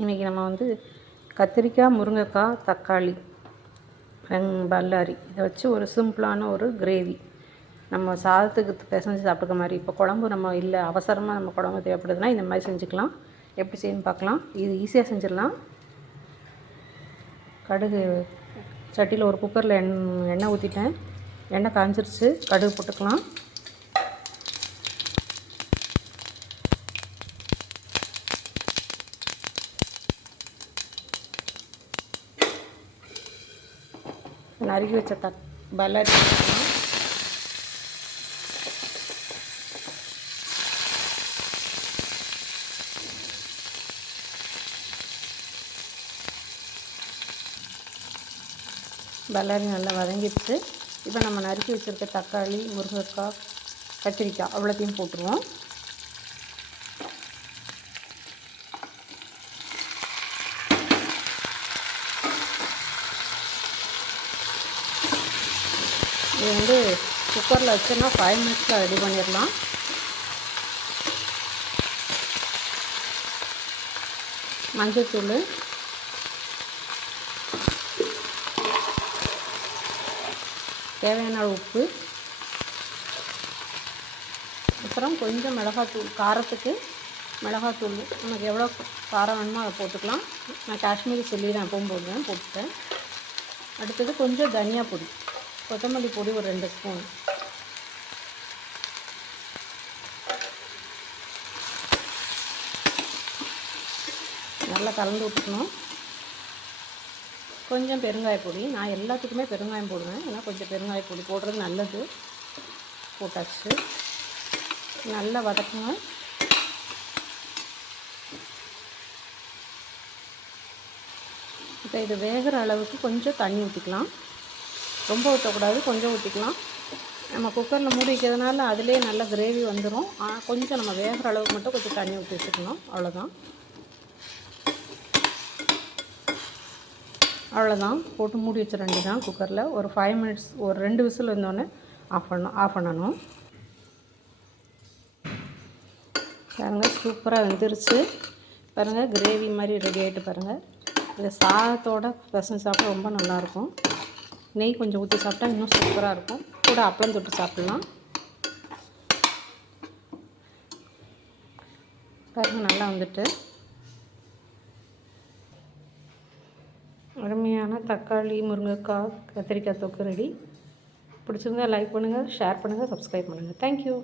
இன்றைக்கி நம்ம வந்து கத்திரிக்காய், முருங்கைக்காய், தக்காளி, பல்லாரி இதை வச்சு ஒரு சிம்பிளான ஒரு கிரேவி நம்ம சாதத்துக்கு பிசைஞ்சு சாப்பிட்ற மாதிரி. இப்போ குழம்பு நம்ம இல்லை, அவசரமாக நம்ம குழம்பு தேவைப்படுதுன்னா இந்த மாதிரி செஞ்சுக்கலாம். எப்படி செய்யணும்னு பார்க்கலாம். இது ஈஸியாக செஞ்சிடலாம். கடுகு சட்டியில் ஒரு குக்கரில் எண்ணெய் ஊற்றிட்டேன். எண்ணெய் காஞ்சிருச்சு. கடுகு போட்டுக்கலாம். நறுக்கி வச்ச பல்லாரி போட்டுக்கலாம். பல்லாரி நல்லா வதங்கிடுச்சு. இப்போ நம்ம நறுக்கி வச்சுருக்க தக்காளி, முருங்கைக்காய், கத்திரிக்காய் அவ்வளோத்தையும் போட்டுருவோம். இது வந்து குக்கரில் வச்சோன்னா 5 மினிட்ஸில் ரெடி பண்ணிடலாம். மஞ்சள்தூள், தேவையான உப்பு, அப்புறம் கொஞ்சம் மிளகாத்தூள். காரத்துக்கு மிளகாத்தூள் நமக்கு எவ்வளோ காரம் வேணுமோ அதை போட்டுக்கலாம். நான் காஷ்மீரி சில்லி தான் எப்பவும் போட்டுட்டேன். அடுத்தது கொஞ்சம் தனியா பொடி, கொத்தமல்லி பொடி ஒரு 2 ஸ்பூன். நல்லா கலந்து விட்டுக்கணும். கொஞ்சம் பெருங்காய பொடி. நான் எல்லாத்துக்குமே பெருங்காயம் போடுவேன், ஏன்னா கொஞ்சம் பெருங்காய பொடி போடுறது நல்லது. போட்டாச்சு. நல்லா வதக்குங்க. இப்போ இது வேகிற அளவுக்கு கொஞ்சம் தண்ணி ஊற்றிக்கலாம். ரொம்ப ஊற்றக்கூடாது, கொஞ்சம் ஊற்றிக்கலாம். நம்ம குக்கரில் மூடி வைக்கிறதுனால அதிலே நல்ல கிரேவி வந்துடும். கொஞ்சம் நம்ம வேகிற அளவுக்கு மட்டும் கொஞ்சம் தண்ணி ஊற்றி வச்சுக்கணும். அவ்வளோதான். போட்டு மூடி வச்சிட வேண்டியதான் குக்கரில். ஒரு 5 மினிட்ஸ், ஒரு 2 விசில் வந்தோடனே ஆஃப் பண்ணணும். பாருங்கள், சூப்பராக வெந்துருச்சு. பாருங்கள், கிரேவி மாதிரி ரெடி ஆகிட்டு பாருங்கள். இதை சாதத்தோடு பிசைஞ்சு சாப்பிட்டா ரொம்ப நல்லாயிருக்கும். நெய் கொஞ்சம் ஊற்றி சாப்பிட்டா இன்னும் சூப்பராக இருக்கும். கூட அப்பளம் தொட்டு சாப்பிட்லாம். பாருங்கள், நல்லா வந்துட்டு அருமையான தக்காளி, முருங்கைக்காய், கத்திரிக்காய் தொக்கு ரெடி. பிடிச்சிருந்தா லைக் பண்ணுங்கள், ஷேர் பண்ணுங்கள், சப்ஸ்கிரைப் பண்ணுங்கள். தேங்க்யூ.